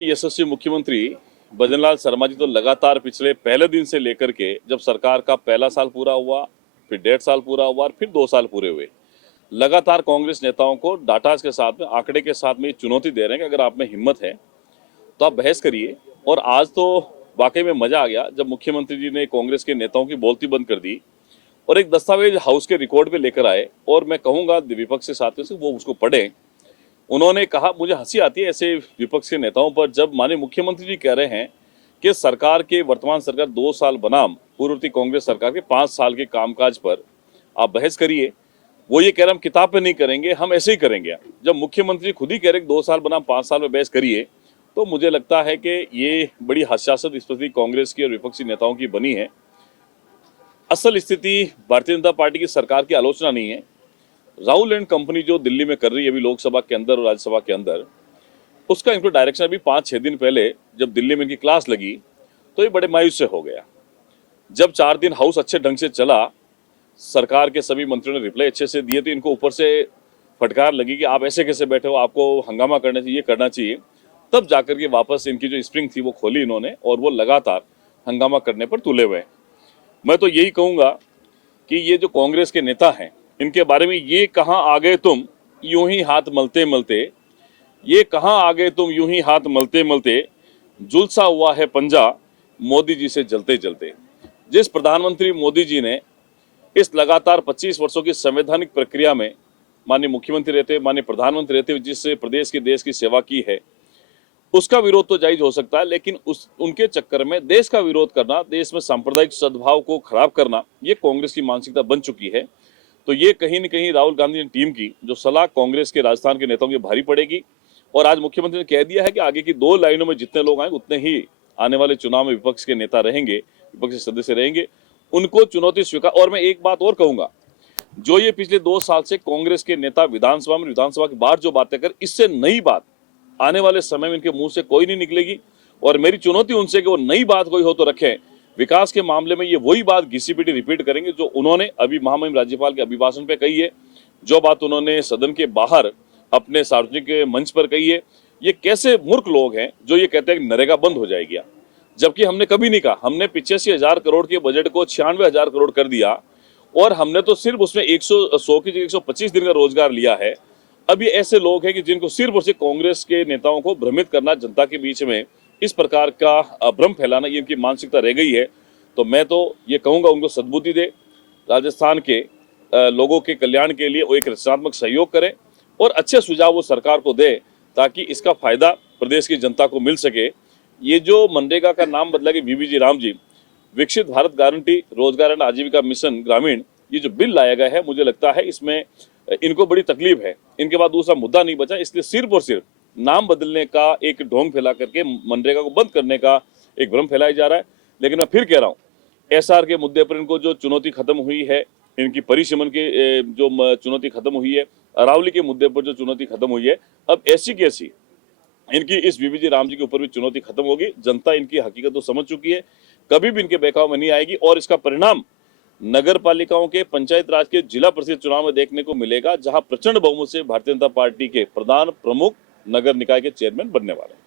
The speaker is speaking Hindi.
यशस्वी मुख्यमंत्री भजनलाल शर्मा जी तो लगातार पिछले पहले दिन से लेकर के जब सरकार का पहला साल पूरा हुआ, फिर 1.5 साल पूरा हुआ और फिर 2 साल पूरे हुए, लगातार कांग्रेस नेताओं को डाटा के साथ में, आंकड़े के साथ में ये चुनौती दे रहे हैं कि अगर आप में हिम्मत है तो आप बहस करिए। और आज तो वाकई में मजा आ गया जब मुख्यमंत्री जी ने कांग्रेस के नेताओं की बोलती बंद कर दी और एक दस्तावेज हाउस के रिकॉर्ड पे लेकर आए। और मैं कहूंगा विपक्ष के साथियों से वो उसको पढ़ें। उन्होंने कहा, मुझे हंसी आती है ऐसे विपक्ष के नेताओं पर जब माननीय मुख्यमंत्री जी कह रहे हैं कि सरकार के वर्तमान सरकार 2 साल बनाम पूर्ववर्ती कांग्रेस सरकार के 5 साल के कामकाज पर आप बहस करिए। वो ये कह रहे हम किताब पे नहीं करेंगे, हम ऐसे ही करेंगे। जब मुख्यमंत्री खुद ही कह रहे 2 साल बनाम 5 साल में बहस करिए, तो मुझे लगता है कि ये बड़ी हास्यास्पद स्थिति कांग्रेस की और विपक्षी नेताओं की बनी है। असल स्थिति भारतीय जनता पार्टी की सरकार की आलोचना नहीं है। राहुल एंड कंपनी जो दिल्ली में कर रही है अभी लोकसभा के अंदर और राज्यसभा के अंदर, उसका इनको डायरेक्शन अभी 5-6 दिन पहले जब दिल्ली में इनकी क्लास लगी तो ये बड़े मायूस से हो गया। जब 4 दिन हाउस अच्छे ढंग से चला, सरकार के सभी मंत्रियों ने रिप्लाई अच्छे से दिए, तो इनको ऊपर से फटकार लगी कि आप ऐसे कैसे बैठे हो, आपको हंगामा करना चाहिए, करना चाहिए। तब जाकर के वापस इनकी जो स्प्रिंग थी वो खोली इन्होंने और वो लगातार हंगामा करने पर तुले हुए हैं। मैं तो यही कहूंगा कि ये जो कांग्रेस के नेता हैं, इनके बारे में ये कहाँ आ गए तुम यूं ही हाथ मलते मलते, ये कहाँ आ गए तुम यूं ही हाथ मलते मलते, झुलसा हुआ है पंजा मोदी जी से जलते जलते। जिस प्रधानमंत्री मोदी जी ने इस लगातार 25 वर्षों की संवैधानिक प्रक्रिया में माननीय मुख्यमंत्री रहते, माननीय प्रधानमंत्री रहते हुए जिस प्रदेश की देश की सेवा की है, उसका विरोध तो जायज हो सकता है, लेकिन उनके चक्कर में देश का विरोध करना, देश में सांप्रदायिक सद्भाव को खराब करना, ये कांग्रेस की मानसिकता बन चुकी है। तो ये कहीं न कहीं राहुल गांधी टीम की जो सलाह कांग्रेस के राजस्थान के नेताओं की भारी पड़ेगी। और आज मुख्यमंत्री ने कह दिया है कि आगे की 2 लाइनों में जितने लोग आएंगे उतने ही आने वाले चुनाव में विपक्ष के नेता रहेंगे, विपक्ष के सदस्य रहेंगे, उनको चुनौती स्वीकार। और मैं एक बात और कहूंगा, जो ये पिछले 2 साल से कांग्रेस के नेता विधानसभा में, विधानसभा के बाहर जो बातें कर, इससे नई बात आने वाले समय में इनके मुंह से कोई नहीं निकलेगी। और मेरी चुनौती उनसे कि वो नई बात कोई हो तो रखें। विकास के मामले में ये वही बात घिसी पिटी रिपीट करेंगे जो उन्होंने अभी महामहिम राज्यपाल के अभिभाषण पे कही है, जो बात उन्होंने सदन के बाहर अपने सार्वजनिक मंच पर कही है। ये कैसे मूर्ख लोग हैं जो ये कहते हैं कि नरेगा बंद हो जाएगी, जबकि हमने कभी नहीं कहा। हमने 85,000 करोड़ के बजट को 96,000 करोड़ कर दिया और हमने तो सिर्फ उसमें 100 की जगह 125 दिन का रोजगार लिया है। अब ये ऐसे लोग हैं कि जिनको सिर्फ और सिर्फ कांग्रेस के नेताओं को भ्रमित करना, जनता के बीच में इस प्रकार का भ्रम फैलाना, ये इनकी मानसिकता रह गई है। तो मैं तो ये कहूंगा उनको सद्बुद्धि दे, राजस्थान के लोगों के कल्याण के लिए वो एक रचनात्मक सहयोग करें और अच्छे सुझाव वो सरकार को दे ताकि इसका फायदा प्रदेश की जनता को मिल सके। ये जो मनरेगा का नाम बदला कि वीबीजी राम जी, विकसित भारत गारंटी रोजगार एंड आजीविका मिशन ग्रामीण, ये जो बिल लाया गया है, मुझे लगता है इसमें इनको बड़ी तकलीफ है। इनके बाद दूसरा मुद्दा नहीं बचा, इसलिए सिर्फ और सिर्फ नाम बदलने का एक ढोंग फैला करके मनरेगा को बंद करने का एक भ्रम फैलाया जा रहा है। लेकिन मैं फिर कह रहा हूँ, एसआर के मुद्दे पर इनको जो चुनौती खत्म हुई है, इनकी परिसीमन के जो चुनौती खत्म हुई है, अरावली के मुद्दे पर जो चुनौती खत्म हुई है, अब ऐसी की ऐसी इनकी इस वीबीजी राम जी के ऊपर भी चुनौती खत्म होगी। जनता इनकी हकीकत तो समझ चुकी है, कभी भी इनके बहकाव में नहीं आएगी। और इसका परिणाम नगर पालिकाओं के, पंचायत राज के, जिला परिषद चुनाव में देखने को मिलेगा, जहां प्रचंड बहुमत से भारतीय जनता पार्टी के प्रधान प्रमुख नगर निकाय के चेयरमैन बनने वाले हैं।